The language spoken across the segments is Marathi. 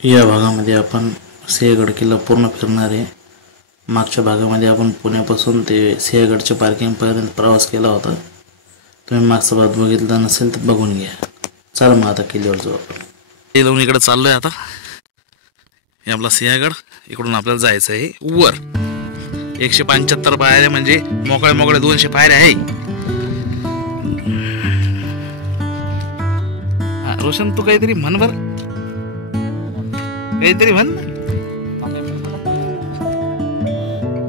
या भागामध्ये आपण सिंहगड किल्ला पूर्ण फिरणार आहे। मागच्या भागामध्ये आपण पुण्यापासून ते सिंहगडच्या पार्किंगपर्यंत प्रवास केला होता। तुम्ही मागचा भाग बघितला नसेल तर बघून घ्या। चला मग आता किल्ल्यावर जाऊ आपण। हे लावून इकडे चाललोय आता। हे आपला सिंहगड, इकडून आपल्याला जायचं आहे वर। 175 पायऱ्या म्हणजे मोकळे 200 पायऱ्या आहे। रोशन तू काहीतरी म्हण बर, काहीतरी म्हण।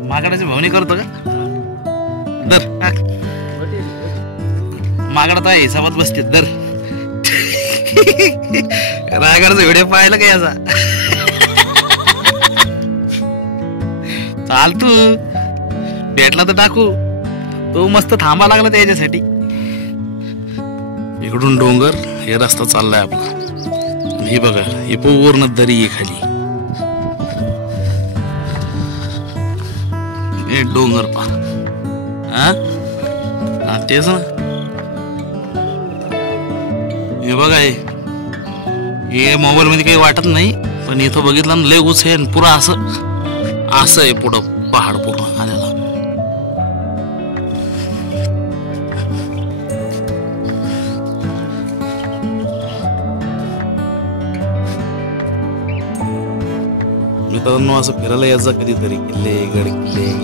मागडाची भावनी करतो का? दर मागडा तर हिसाबात बसते दर। रायगडचा व्हिडिओ पाहिला का याचा? चाल तू भेटला तर टाकू। तो मस्त थांबा लागला त्याच्यासाठी। इकडून डोंगर, हे रस्ता चाललाय आपला। हे बघा, हे पूर्ण दरी आहे खाली। हे डोंगर पा हा तेच ना। हे बघा, हे मोबाईल मध्ये काही वाटत नाही, पण इथं बघितलं ना लय उंच आहे। पुरा असं आहे पुढं पहाड पूर्ण आलेला। मित्रांनो, असं फिरायला यायचं कधीतरी।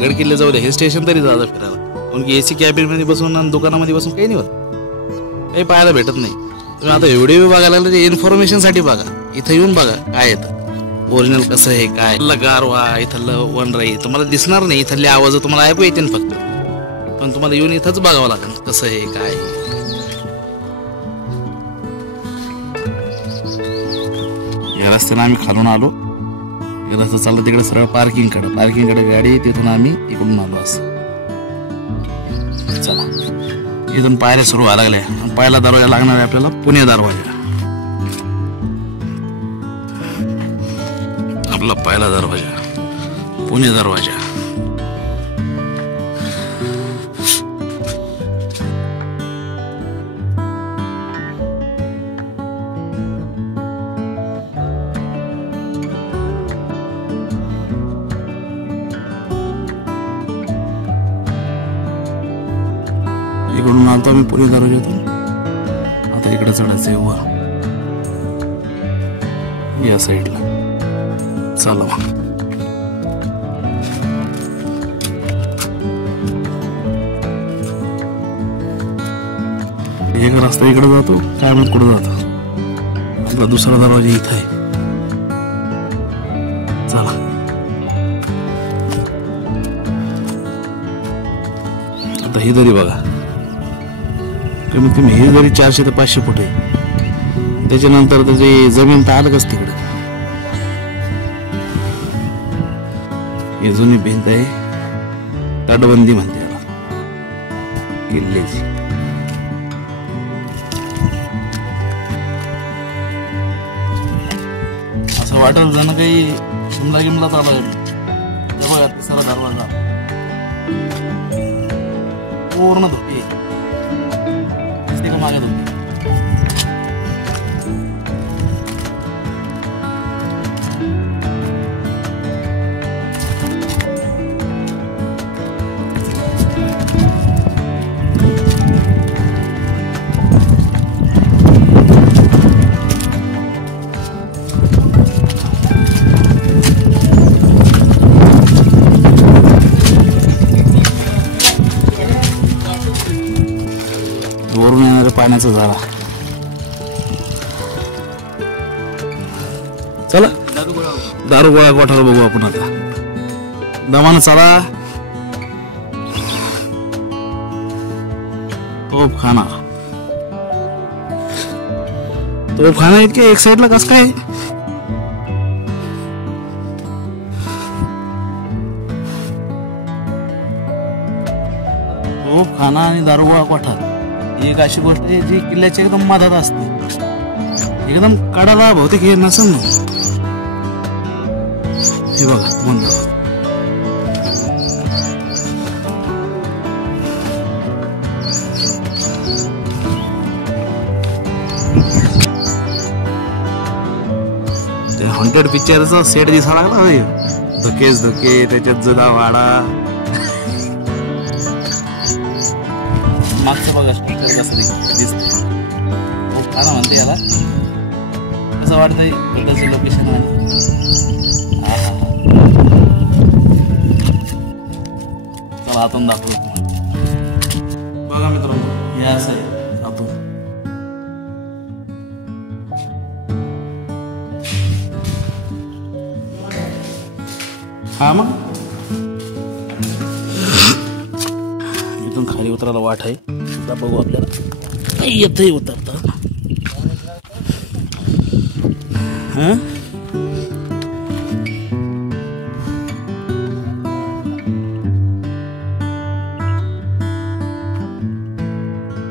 गड किल्ले जाऊ द्या, हिल स्टेशन तरी जायचं फिरायला। कारण की एसी कॅबिन मध्ये बसून आणि दुकानामध्ये बसून काही नाही होत, काही पाहायला भेटत नाही। तुम्ही आता व्हिडिओ बघायला लागले ते इन्फॉर्मेशन साठी बघा। इथं येऊन बघा काय येतं, ओरिजिनल कसं आहे, काय गारवा, इथलं वनराई तुम्हाला दिसणार नाही। इथले आवाज तुम्हाला ऐकू येतील फक्त, पण तुम्हाला येऊन इथंच बघावं लागेल कसं आहे काय। या रस्त्याने आम्ही खालून आलो। हे रस्ता चालला तिकडे सरळ पार्किंगकडे गाडी, तिथून आम्ही इकडून आलो असं। चला, इथून पायऱ्या सुरू व्हायला लागल्या। पहिला दरवाजा लागणार आहे आपल्याला पुणे दरवाजा। आपला पहिला दरवाजा पुणे दरवाजा। इकडून आलतो आम्ही पुणे दरवाजातून। आता इकडे चढायचंय वर या साईडला। चला एक रस्ता इकडे जातो, काय माहित कुठे जातो। आपला दुसरा दरवाजा इथं आहे। चला, आता ही दरी बघा, कमीत कमी ही दरी 400 ते 500 फूट आहे। त्याच्यानंतर त्याची जमीन तर अलगच तिकडे। ही जुनी भिंत आहे, तटबंदी म्हणते याला किल्ल्याची। असं वाटत जण काही शिमला गिमला चालू आहे। बघा तिसरा दरवाजा पूर्ण धोके मागे धोके। वरून येणाऱ्या पाण्याचा झाला। चला दारुगोळा कोठार बघू आपण आता। दमानं चला। तोफखाना इतके एक साईडला कस काय? तोफखाना आणि दारुगोळा कोठार एक अशी गोष्ट आहे जी किल्ल्याच्या एकदम मधात असते। एकदम कडाला बहुतेक हे नसेल ना। हे बघा बंद। हॉन्टेड पिक्चरचा सेट दिसा लागला होय. धुकेच धुके त्याच्यात जुना वाडा. मागचं बघा स्पीकर कसं दिसत ना म्हणते याला कसं वाटतंय हॉटेलचं लोकेशन आहे. चला आतून दाखवतो बघा मित्रांनो. हे असं आहे आतून. हा मग इथून खाली उतरायला वाट आहे. सुद्धा बघू आपल्याला येतही उतरता. हा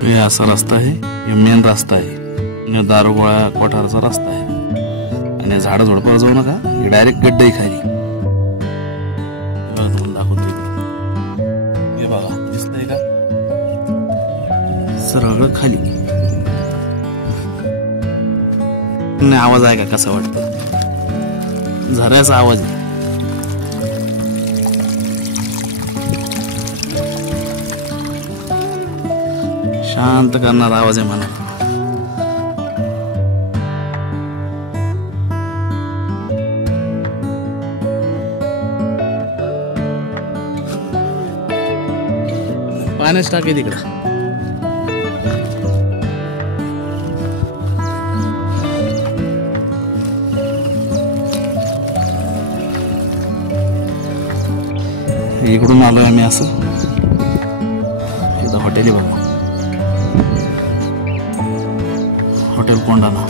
हे असा रस्ता आहे. हे मेन रस्ता आहे. दारुगोळा कोठारचा रस्ता आहे. आणि झाड झोडपावर जाऊ नका. हे डायरेक्ट गड्डे खाली. तुम्हाला दाखवतो. हे बघा दिसतंय का सरळ खाली. आवाज आहे का कसा वाटतं. झऱ्याचा आवाज आहे. शांत करणारा आवाज आहे मला. पाण्याच टाके तिकडं. इकडून आलोय आम्ही. असं इथं हॉटेल आहे बघा. हॉटेल कोंडाणा.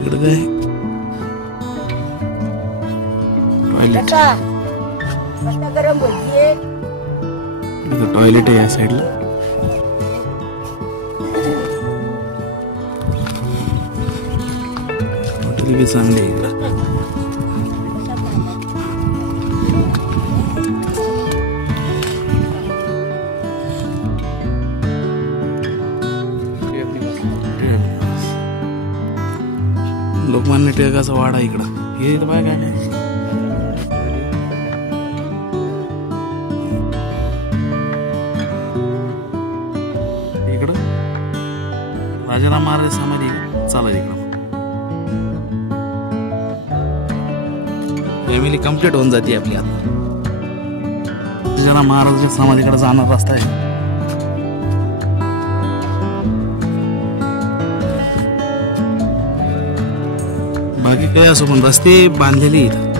इकडे काय टॉयलेट. टॉयलेट आहे या साईडला. हॉटेल बी चांगली आहे इकडं. लोकमान्य टिळकाचा वाडा इकडं. हे बाय काय काय इकडं राजाराम महाराज समाधी चालत. इकडं फॅमिली कम्प्लीट होऊन जाते आपली. आता राजाराम महाराजांच्या समाधीकडे जाणार रस्ता आहे. बाकी काय असो पण रस्ते बांधलेले आहेत.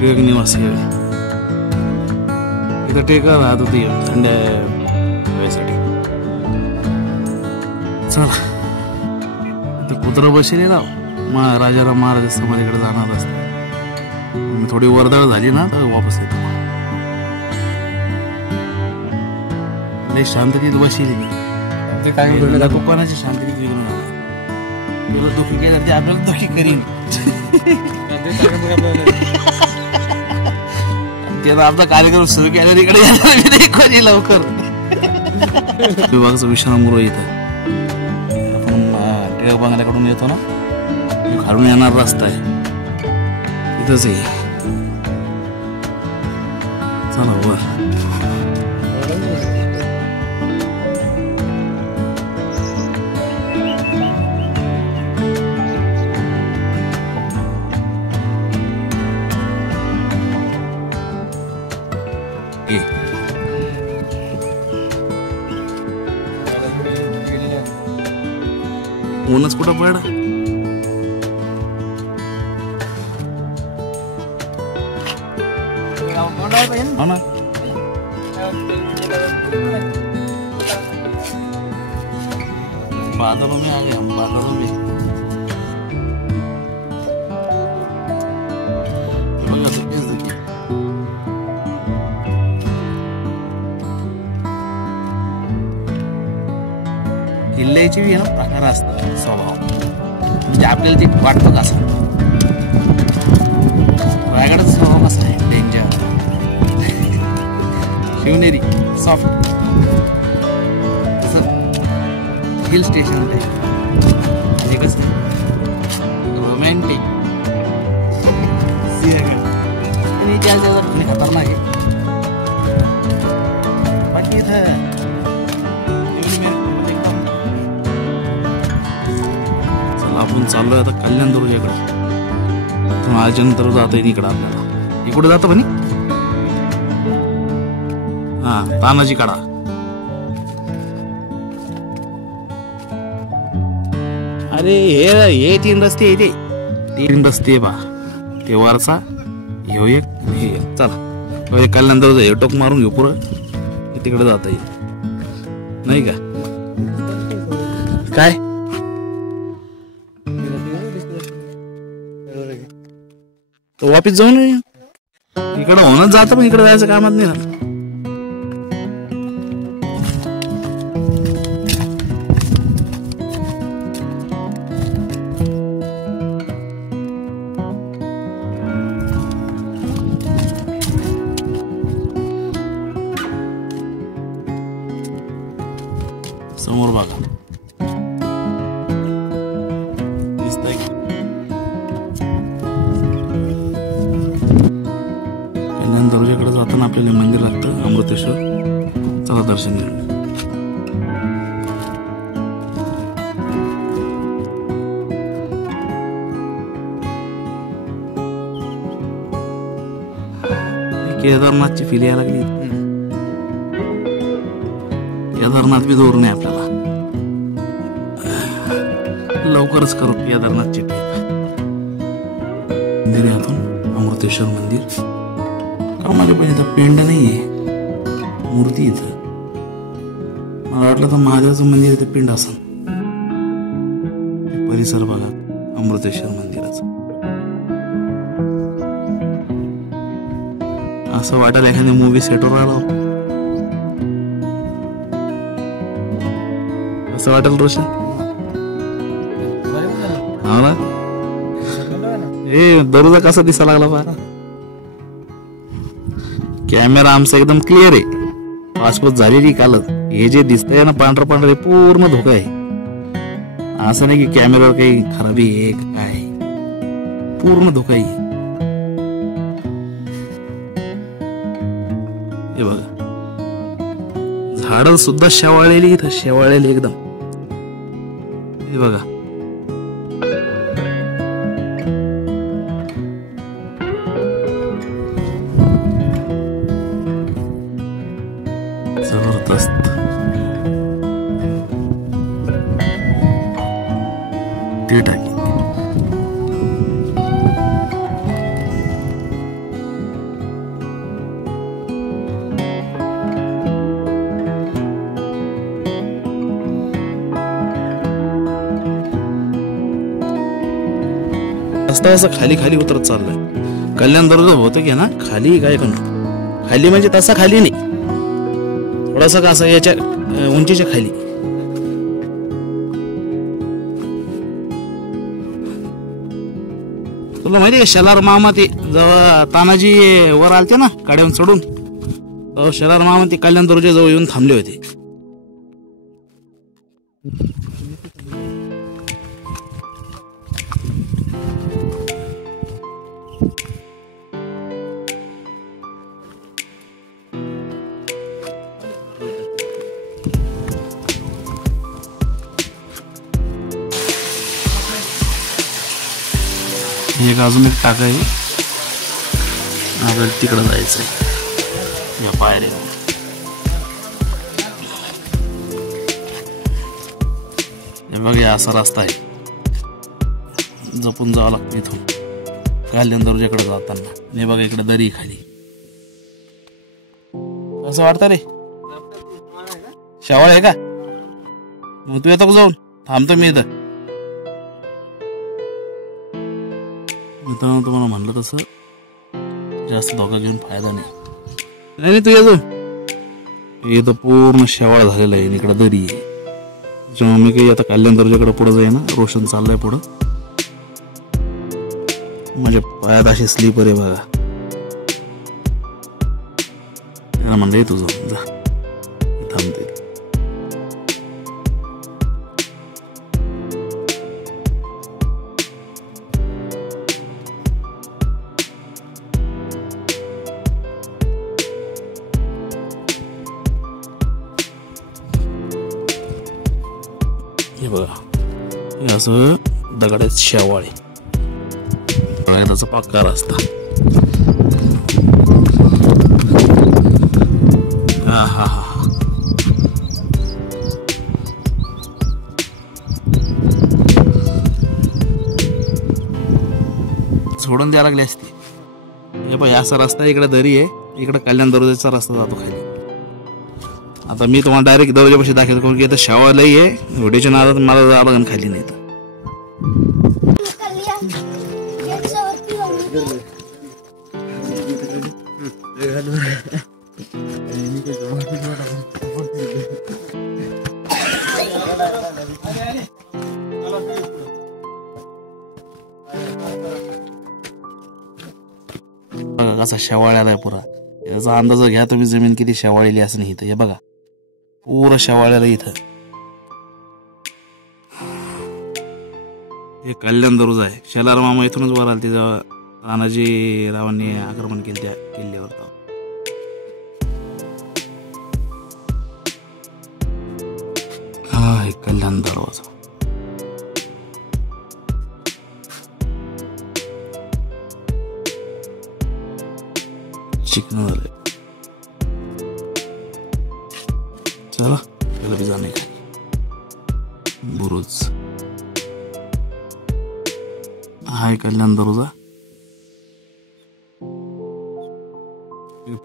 टिळक निवास इथं टेका राहत होती थंड हवेसाठी. चला इथं कुत्रं बसले राव. राजाराम महाराज समाधीकडे जाणार असते. थोडी वर्दळ झाली ना तर वापस येतो. लई शांततेत बसली. ते काय कोकणाची शांततेत वेगळं दुःखी केलं ते आपल्याला दुःखी करीन. त्याचा आपला कार्यक्रम सुरू केला. तिकडे लवकर विभागाचा विश्रामगृह इथं. आपण टिळक बंगल्याकडून येतो ना. खालून येणार रस्ता आहे इथंच आहे. चला वर. ऊनच कुठं पड. हो ना बादलों में आ गए हम. बादलों में किल्ल्याची बी ना प्रकार असतात स्वभाव, म्हणजे आपल्याला ते वाटतं का असं रायगडचा स्वभाव कसा आहे डेंजर, शिवनेरी सॉफ्ट, तसं हिल स्टेशन आणि कसं रोमॅन्टिक आणि त्याच्या खतरनाक आहे. बाकी इथं आपण चाललोय आता कल्याण दुर्गाकडे. माझ्यानंतर जाता येईल इकडं आपल्याला. इकडे जातं म्हणे हा तानाजी कडा. अरे हे 3 रस्ते आहे, ते 3 रस्ते बा, ते वरचा ह्यो एक आणि हे एक. चला कल्याण दुर्ग हे टोक मारून घेऊ पुरं, तिकडे जाता येईल नाही का. काय तो वापिस जाऊ नये इकडं होणच जातं, पण इकडे जायचं कामात नाही ना. समोर बघा दिसतंय की कल्याण दर्जाकडे जाताना आपल्याला मंदिर लागतं अमृतेश्वर. चला दर्शन घेऊ. केदारनाथची फील यायला लागली. केदारनाथ बी दूर नाही आपल्याला, लवकरच करू केदारनाथची ट्रिप. मंदिर यातून अमृतेश्वर मंदिर. कारण माझ्या पण इथं पेंड नाहीये, मूर्ती इथं. मला वाटलं तर महादेवाचं मंदिर इथे पिंड असेल. परिसर बघा अमृतेश्वर मंदिराचा. असं वाटायला एखादी मूवी सेटवर आलो असं वाटेल रोशन. हा ना दरोजा कसा दिसा लागला पहा. कॅमेरा आमचा एकदम क्लिअर आहे. पासपोर्ट झालेली कालच. हे जे दिसतंय ना पांढरं पांढरे पूर्ण धोका आहे. असं नाही की कॅमेरावर काही खराबी आहे काय, पूर्ण धोका आहे. हे बघा झाड सुद्धा शेवाळलेली इथं, शेवाळलेली एकदम. हे बघा जबरदस्त. ते टाकी रस्ता असं खाली खाली उतरत चाललाय. कल्याण दर्जा होतं की ना खाली काय पण खाली म्हणजे तसा खाली नाही, थोडासा का असं याच्या उंचीच्या खाली. तुला माहिती आहे शेलार मामा ते जेव्हा तानाजी वर आलते ना गाड्यावर चढून, तेव्हा शेलार मामा ते कल्याण दर्जा जवळ येऊन थांबले होते. एक अजून एक टाका आहे, आपल्याला तिकडं जायचंय. या पायऱ्या हे बघा, असा रस्ता आहे, जपून जावं लागतं इथून कल्याण दर्जाकडे जाताना. हे बघा इकडे दरी खाली. कसं वाटतं रे, शेवाळ आहे का? मग तू येतो का जाऊन? थांबतो मी इथं. मित्रांनो तुम्हाला म्हणलं तसं जास्त धोका घेऊन फायदा नाही. तू येतो इथं पूर्ण शेवाळ झालेलं आहे, इकडे दरी आहे. त्याच्यामुळे मी काही आता कल्याण दर्जाकडे पुढे जाईना. रोशन चाललंय पुढं. म्हणजे पायात अशी स्लीपर आहे बघा. त्याला म्हणलं तुझं जा थांबते. हे बघा हे असं दगडात शेवाळे त्याचा पक्का रस्ता. हा हा हा सोडून द्यायला लागली असती. हे बघ असा रस्ता इकडे दरी आहे. इकडे कल्याण दरवाजाचा रस्ता जातो खाली. आता मी तुम्हाला डायरेक्ट दरवाजापाशी दाखल करून की आता शावालाही आहे. व्हिडिओच्या नादात मला जावं लागेल खाली. नाही तर कसा शेवाळ्याला आहे पुरा. याचा अंदाज घ्या तुम्ही जमीन किती शेवाळलेली असं नाही. इथं हे बघा पुरं शेवाळ्याला. इथं हे कल्याण दरवाजा आहे. शेलार मामा इथूनच वर आले ते जेव्हा तानाजी रावांनी आक्रमण केले त्या किल्ल्यावर. हा हे कल्याण दरवाजा. चिकन झालंय. चला त्याला बी जाणे खाली. बुरुज हा कल्याण दरवाजा.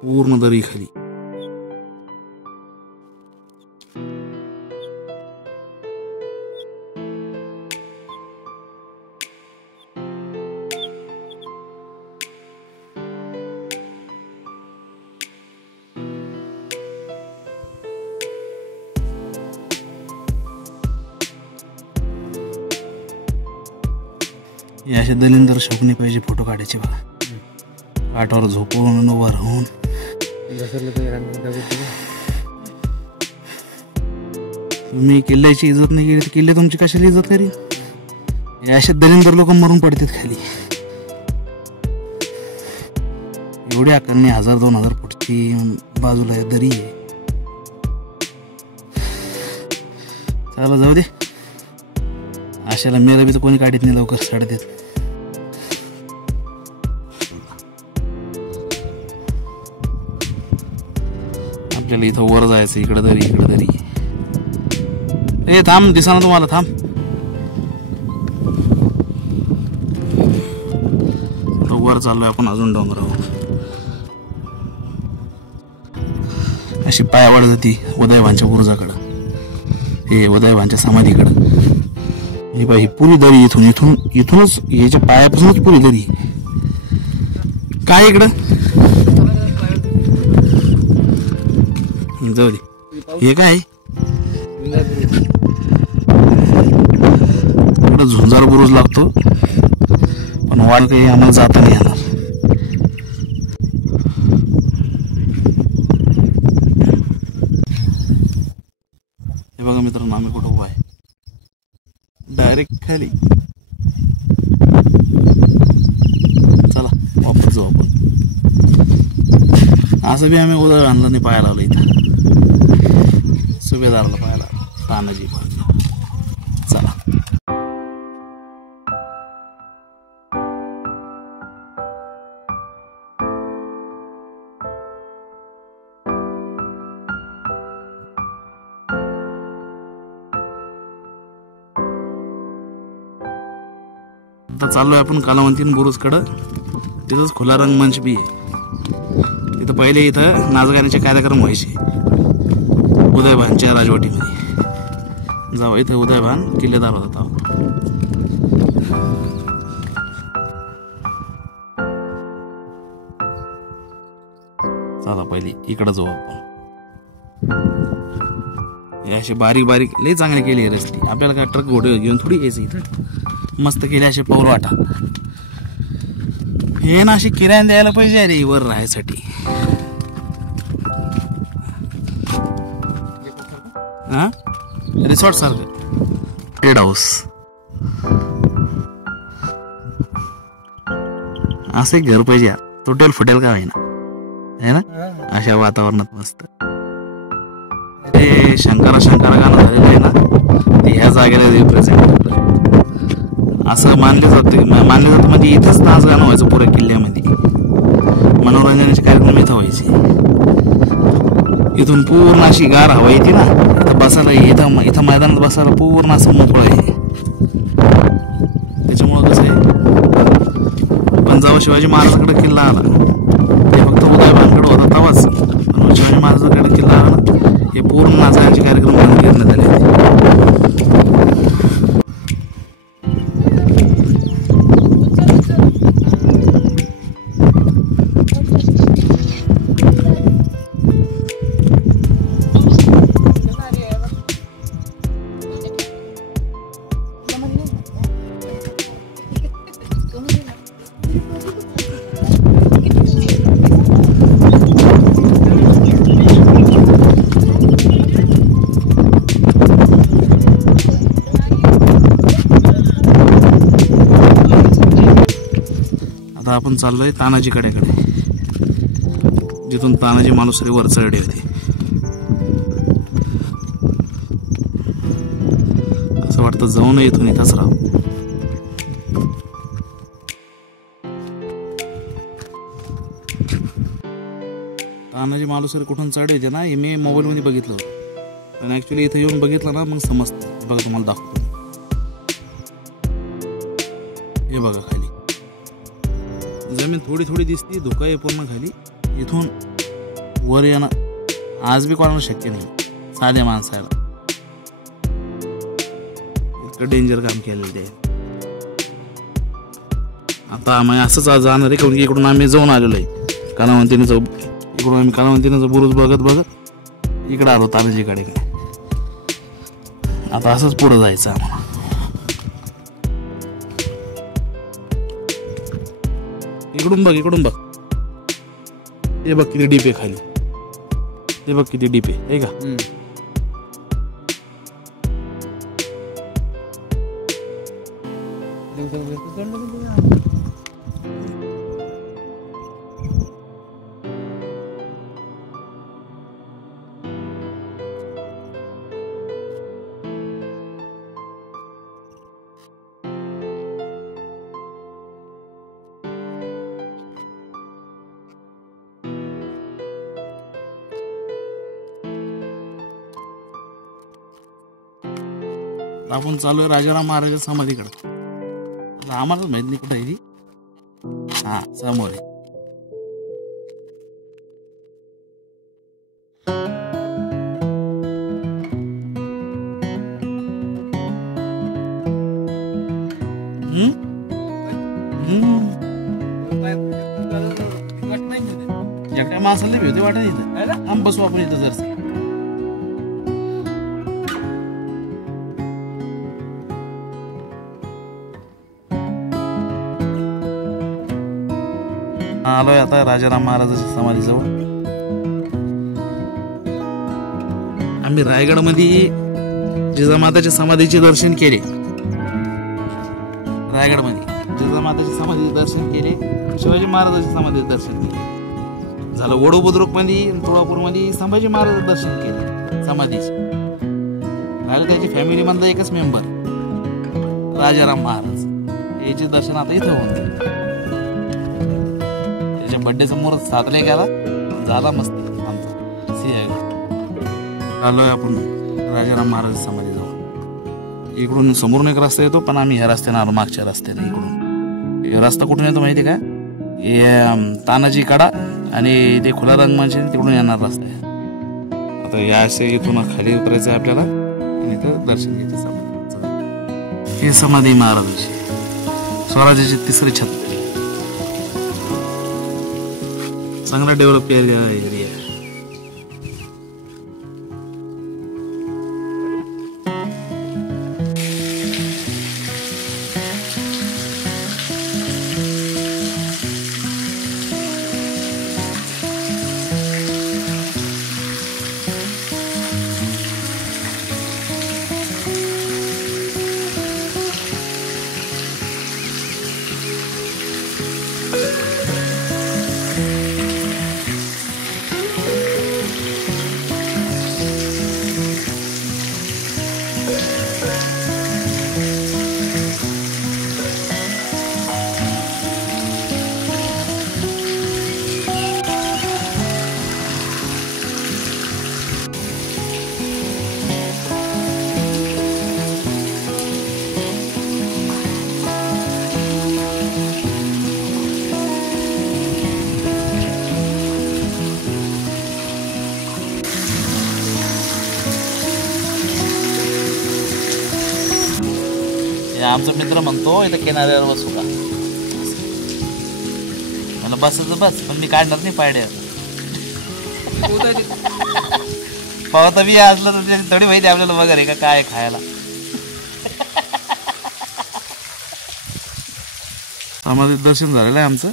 पूर्ण दरी खाली. हे असे दलिंदर शोभणे पाहिजे फोटो काढायचे बघा. काठावर झोपून उभा राहून. तुम्ही किल्ल्याची इज्जत नाही केली तर किल्ले तुमची कशाला इज्जत करीन. हे असे दलिंदर लोक मरून पडतात खाली. एवढी आकारणी 1000-2000 फुटची बाजूला दरी आहे. चला जाऊ दे. अशाला मेला बी तर कोणी काढत नाही लवकर. साडे आपल्याला इथं वर जायचं. इकडे दरी इकडे दरी. ए थांब दिसा ना तुम्हाला. थांब वर चाललोय आपण अजून डोंगरावर. अशी पायावाड जाती उदयभानच्या बुरुजाकडं. हे उदयभानच्या समाधीकडं. ही बाई पुरी दरी. इथूनच याच्या पायापासूनच पुरी दरी. काय इकडं जाऊ दे. हे काय इकडं झुंजार बुरुज लागतो. पण वाल काही आम्हाला जाता नाही येणार. हे बघा मित्रांनो आम्ही कुठं उभा आहे. डायरेक्ट खाली. चला वापस जाऊ आपण. असं बी आम्ही उदय आणला नाही पाहायला आलो इथं. सुभेदाराला पाहायला तानाजी. चला आता चाललोय आपण कलावंतीन बुरुजकडं. तिथंच खुला रंगमंच बी आहे. तिथं पहिले इथं नाचगाण्याचे कार्यक्रम व्हायचे उदयभानच्या राजवटीमध्ये. जाऊ इथं उदयभान किल्लेदार होता. चला पहिले इकडं जाऊ आपण. असे बारीक बारीक लय चांगले केले रस्ते. आपल्याला काय ट्रक घोडे घेऊन थोडी यायचं इथं. मस्त केले असे पौर वाटा. हे ना अशी किराया द्यायला पाहिजे अरे वर राहायसाठी. हा रिसॉर्ट सारखं टेड हाऊस असे घर पाहिजे. तुटेल फुटेल का होईना है ना अशा वातावरणात मस्त. ते शंकरा गाणं झालेलं आहे ना ते ह्या जागेला रिप्रेझेंट करतं असं मानलं जातं. म्हणजे इथंच नाच गाणं व्हायचं पुऱ्या किल्ल्यामध्ये. मनोरंजनाचे कार्यक्रम इथं व्हायचे. इथून पूर्ण अशी गार हवा येते ना. इथं बसायला इथं मैदानात बसायला पूर्ण असं मोकळं आहे. त्याच्यामुळं कसं आहे पण जेव्हा शिवाजी महाराजांकडे किल्ला आला ते फक्त उदयभानकडे होता तवाच. पण शिवाजी महाराजांकडे किल्ला आला ना हे पूर्ण नाचगाण्याचे कार्यक्रम बंद करण्यात आले होते. आता आपण चाललोय तानाजी कड्याकडे जिथून तानाजी मालुसरे वर चढले होते. असं वाटतं जाऊ नये इथून इथंच राहू. तानाजी मालुसरे कुठून चढले होते ना हे मी मोबाईल मध्ये बघितलं होतं. पण ऍक्च्युली इथं येऊन बघितलं ना मग समजतं. बघा तुम्हाला दाखवतो. हे बघा खाली जमीन थोडी थोडी दिसते. धुका आहे पूर्ण खाली. इथून वर येणं आज बी कोणाला शक्य नाही साध्या माणसाला. इतकं डेंजर काम केलेलं ते. आता आम्ही असंच आज जाणार आहे कारण की इकडून आम्ही जाऊन आलेलो आहे कालावंतीनं. इकडून आम्ही कालावंतीनं बुरुज बघत इकडे आलो तानाजीकडे. आता असंच पुढे जायचं आम्हाला. इकडून बघ हे बघ किती डीप आहे खाली. हे बघ किती डीप आहे का. आपण चालू आहे राजाराम महाराज समाधीकडे. आम्हाला माहित नाही कुठे आहे. हा समोर आहे. एकट्या माणसाला भीती वाटत इथं. आम बसू आपण इथं जर आलोय आता राजाराम महाराजांच्या समाधीजवळ. आम्ही रायगडमध्ये जिजामाताच्या समाधीचे दर्शन केले. रायगडमध्ये जिजामाताच्या समाधीचे दर्शन केले. शिवाजी महाराजांच्या समाधीचे दर्शन केले. झालं वडू बुद्रुक मध्ये तुळापूरमध्ये संभाजी महाराज दर्शन केले समाधीचे. राहिलं त्याची फॅमिली मधला एकच मेंबर राजाराम महाराज. याचे दर्शन आता इथं होऊन बड्डेचा मुहूर्त साधने गेला झाला मस्त आमचा सिंहगड. आलोय आपण राजाराम महाराज समाधी जवळ. इकडून समोरून एक रस्ता येतो पण आम्ही ह्या रस्त्याने आलो मागच्या रस्त्याने. इकडून रस्ता कुठून येतो माहिती का. तानाजी कडा आणि ते खुला रंगमांची तिकडून येणार रस्ता आहे. आता या असे इथून खाली उतरायचं आहे आपल्याला आणि इथं दर्शन घ्यायचं समाधी. हे समाधी महाराजांची स्वराज्याची तिसरी छत. चांगला डेव्हलप केलेला एरिया. आमचा मित्र म्हणतो इथं किनाऱ्यावर बसू का, मला बसायचं बस, पण मी काढणार नाही पायड्या. पावता बी असलं तर त्याची थोडी माहिती आपल्याला वगैरे का काय खायला. आम्हाला दर्शन झालेलं आहे आमचं.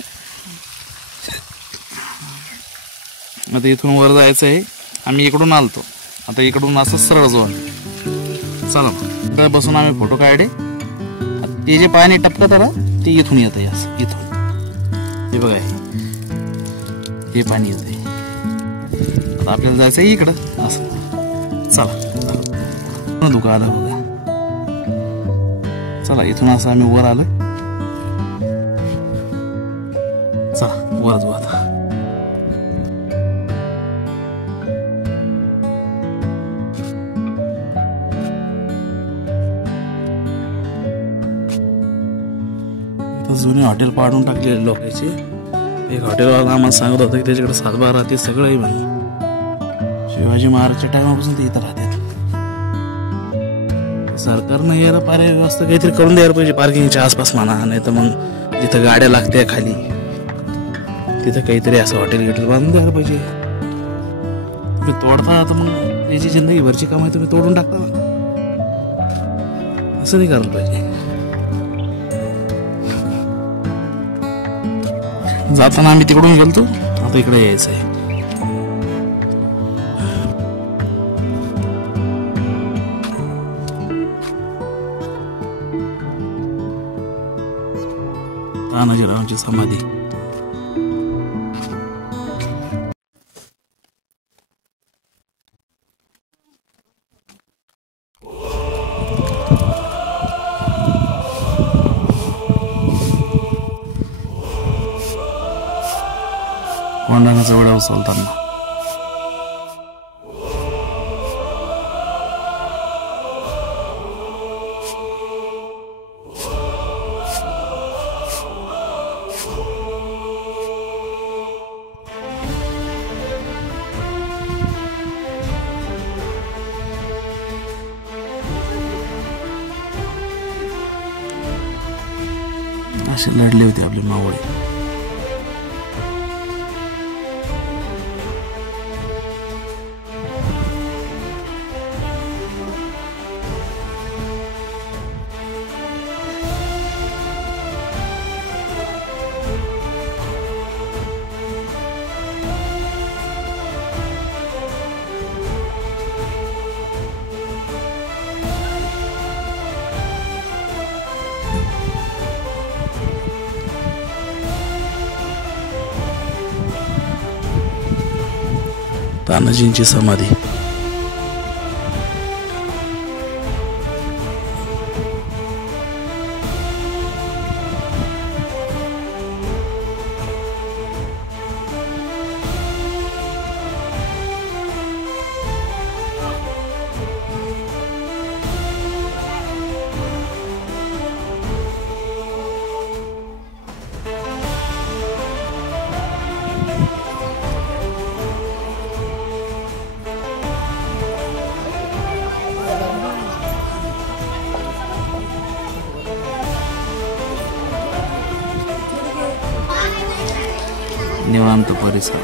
आता इथून वर जायचं आहे. आम्ही इकडून आलतो, आता इकडून असं सरळ जाऊन चला तर बसून आम्ही फोटो काढले. ते जे पाणी टपकत ना ते इथून येत आहे, असं इथून हे बघा, हे पाणी येत आहे. आता आपल्याला जायचं आहे इकडं असं. चला धुका आला बघा. चला इथून असं आम्ही वर आलो. चला वर जाऊ आता. जुने हॉटेल पाडून टाकलेले लोकांचे. एक हॉटेलवाला आम्हाला सांगत होतं की त्याच्याकडे सातबार राहते, सगळं आहे म्हणे. शिवाजी महाराजच्या टायमापासून ते इथं राहतात. सरकारनं यायला पर्याय व्यवस्था काहीतरी करून द्यायला पाहिजे, पार्किंगच्या आसपास म्हणा, नाही तर मग जिथं गाड्या लागत्या खाली तिथं काहीतरी असं हॉटेल बांधून द्यायला पाहिजे. तुम्ही तोडता तर मग याची जिंदगीभरची कामं तुम्ही तोडून टाकता ना, असं नाही करायला पाहिजे. जाताना आम्ही तिकडून गेलतो, आता इकडे यायचं आहे. तानाजीरावांची समाधी. कोंढाण्याचा वडा उचलताना असे लढले होते आपले मावळे. तानाजींची समाधी. निवांत परिसर.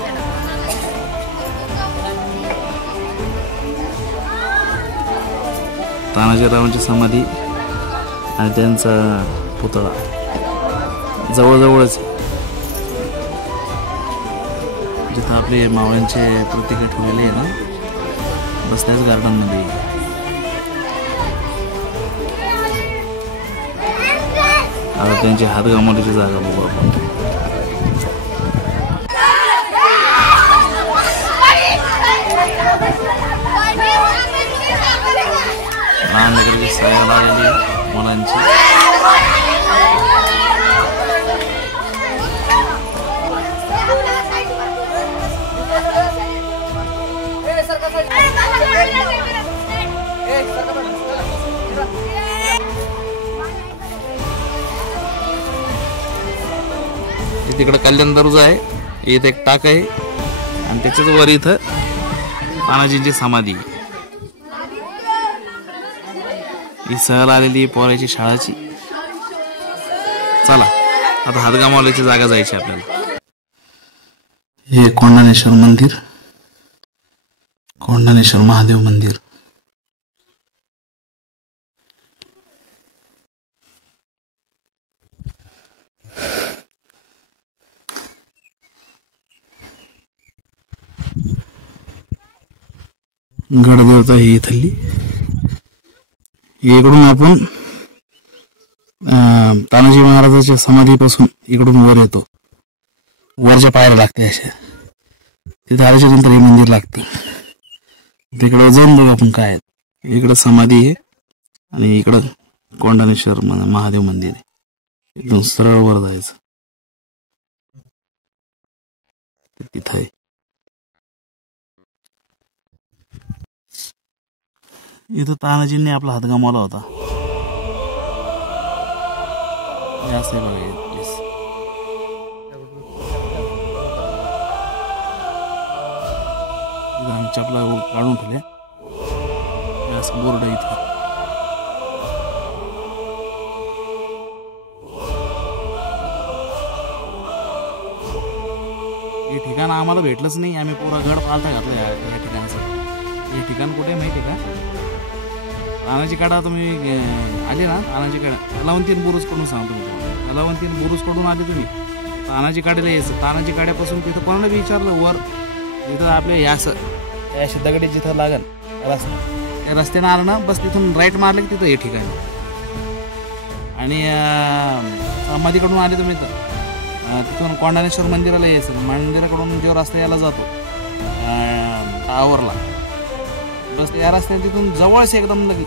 तानाजीरावांची समाधी आणि त्यांचा पुतळा जवळजवळच, जिथं आपले मावळ्यांचे प्रतिके ठेवलेले आहे ना, बस त्याच गार्डनमध्ये. आता त्यांची हातगमारीची जागा बघू आपण. लहान लेकरांची सहल आलेली मुलांची. तिकडे कल्याण दर्जा आहे, इथं एक टाक आहे आणि त्याच्याच वर इथं तानाजींची समाधी. ही सहल आलेली पोराची शाळाची. चला आता हातगामावल्याची जागा जायची आपल्याला. हे कोंढाणेश्वर मंदिर, कोंढाणेश्वर महादेव मंदिर. गडदेवता ही इथली. इकडून आपण तानाजी महाराजांच्या समाधीपासून इकडून वर येतो. वरच्या पायऱ्या लागते अशा. तिथे आल्याच्या नंतर हे मंदिर लागतं. तिकडे जाऊन बघू आपण काय. इकडं समाधी आहे आणि इकडं कोंढाणेश्वर महादेव मंदिर आहे. एकदम सरळ वर जायचं तिथं आहे. इथं तानाजींनी आपला हात गमावला होता. असं बघा चपला काढून ठेवले. बोर्ड इथं हे ठिकाण आम्हाला भेटलंच नाही. आम्ही पुरा गड पालथा घातला या ठिकाणाचं. हे ठिकाण कुठे माहिती का? तानाजी काढा तुम्ही आले ना, तानाजी काढा तलावंतीन बुरुज कडून सांगतो मी. तलावंतीन बुरुज कडून आले तुम्ही तानाजी काढायला यायचं. तानाजी काढ्यापासून तिथं कोणाला विचारलं वर तिथं आपल्या या दगडी जिथं लागल रस्ता, त्या रस्त्यानं आलं ना बस तिथून राईट मारलं की तिथं हे ठिकाण. आणि समाधीकडून आले तुम्ही तर तिथून कोंढाणेश्वर मंदिराला यायचं. मंदिराकडून जो रस्ता यायला जातो टावरला, बस या रस्त्याने तिथून जवळच एकदम लगे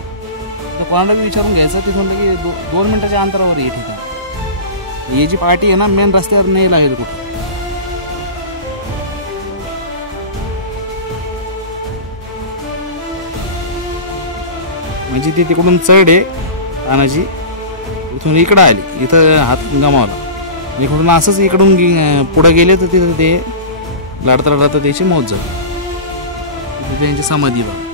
कोणाला विचारून घ्यायचं. तिथून लगे 2 मिनिटाच्या अंतरावर हे ठिकाण. ही जी पार्टी आहे ना मेन रस्त्यावर नाही लागेल कुठं. म्हणजे ती तिकडून चढ आहे तानाजी, इथून इकडं आली, इथं हात गमावला. इकडून असंच इकडून पुढे गेले तर तिथं ते लढता लढता त्याची मौत झाली. तिथे त्यांची समाधी बघा.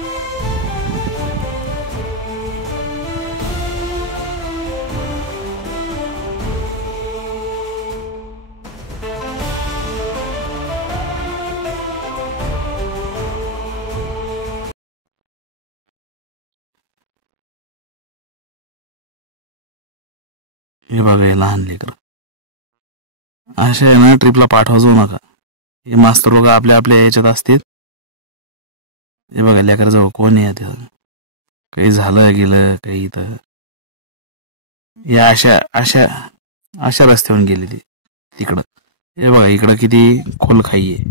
हे बघा हे लहान लेकर अशा आहे ना ट्रिपला पाठवा जाऊ नका. हे मास्तर लोक आपल्या आपल्या याच्यात असतील. हे बघा लेकराजवळ कोण आहे तिथं, काही झालं गेलं काही तर या अशा अशा अशा रस्त्यावरून गेली ती तिकडं. हे बघा इकडं किती खोल खाई आहे.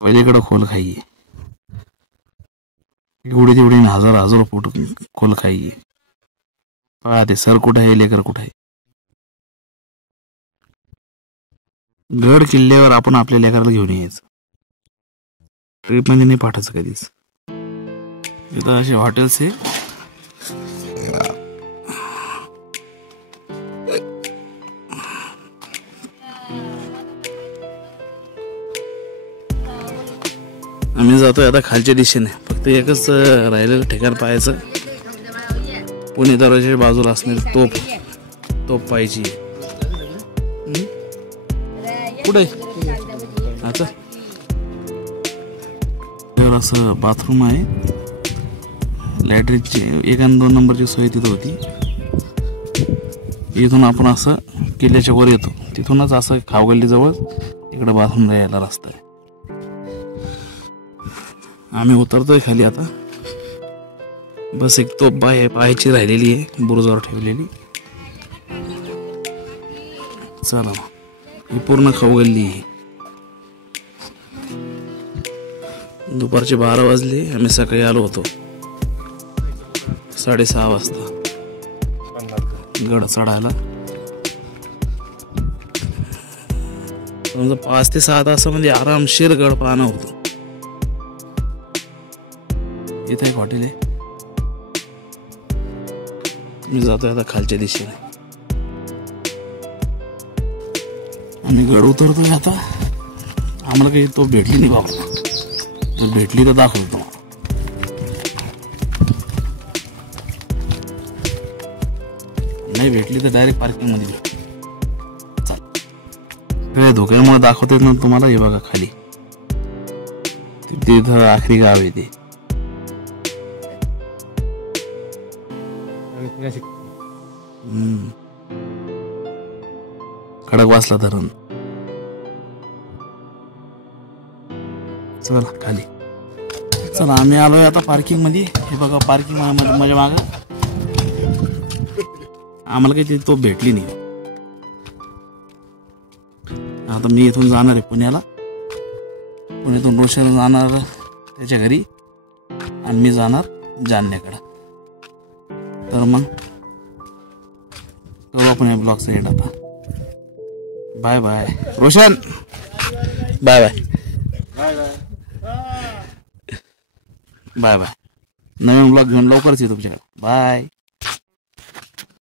पलीकडं खोल खाई आहे. एवढी तेवढी हजार फूट खोल खाई आहे. पहा ते सर कुठं आहे, लेकर कुठं आहे. गड किल्ल्यावर आपण आपल्या लेकराला घेऊन यायचं. ट्रिप मध्ये नाही पाठायचं कधीच. इथं असे हॉटेल्स आहे. आम्ही जातोय आता खालच्या दिशेने. फक्त एकच राहिलेलं ठिकाण पाहायचं. पुणे दरवाजाच्या बाजूला असणारी तोप पाहायची. पुढे आता असं बाथरूम आहे. लॅट्रिनची 1 आणि 2 नंबरची सोय तिथं होती. इथून आपण असं किल्ल्याच्या वर येतो. तिथूनच असं खावगल्ली जवळ इकडे बाथरूम यायला रस्ता आहे. आम्ही उतरतोय खाली आता. बस एक तोप पाहायची राहिलेली आहे बुरुजावर ठेवलेली. चला ही पूर्ण खाऊगल्ली आहे. दुपारचे 12 वाजले. आम्ही सकाळी आलो होतो. 6:30 वाजता गड चढायला. समजा 5 ते 6 तासामध्ये आरामशीर गड पाहणं होतं. इथे एक हॉटेल आहे. मी जातोय आता खालच्या दिशेने आणि गड उतरतोय आता. आम्हाला काही तो भेटली नाही बाबा. जर भेटली तर दाखवतो. नाही भेटली तर डायरेक्ट पार्किंग मध्ये भेट. चाल धोक्यामुळे दाखवतात ना तुम्हाला. हे बघा खाली तिथं आखरी गाव आहे ते. खडकवासला धरण. चला खाली. चला आम्ही आलोय आता पार्किंग मध्ये. हे बघा पार्किंग माझ्या माग. आम्हाला काही तो भेटली नाही. आता मी इथून जाणार आहे पुण्याला. पुण्यातून रोशन जाणार त्याच्या घरी आणि मी जाणार जालन्याकडे. तर मग करू आपण या ब्लॉगचा एंड आता. Bye bye Roshan. Bye bye. Bye bye. नवीन ब्लॉग घेऊन लवकरच येतो तुमच्याकडे. बाय.